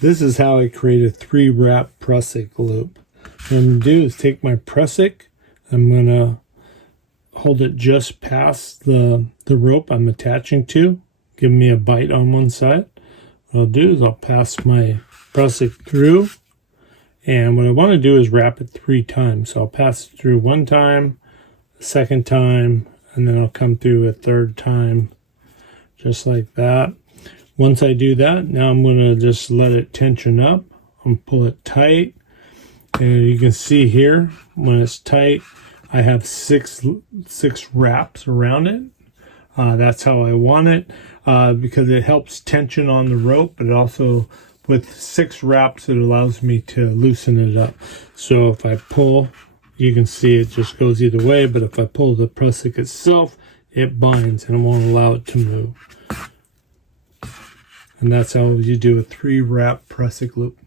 This is how I create a 3 wrap Prusik loop. What I'm going to do is take my Prusik, I'm going to hold it just past the rope I'm attaching to, give me a bite on one side. What I'll do is I'll pass my Prusik through, and what I want to do is wrap it 3 times. So I'll pass it through 1 time, a 2nd time, and then I'll come through a 3rd time, just like that. Once I do that, now I'm going to just let it tension up. I'm going to pull it tight, and you can see here when it's tight, I have six wraps around it. That's how I want it, because it helps tension on the rope, but it also, with 6 wraps, it allows me to loosen it up. So if I pull, you can see it just goes either way, but if I pull the Prusik itself, it binds and it won't allow it to move. And that's how you do a 3 wrap Prusik loop.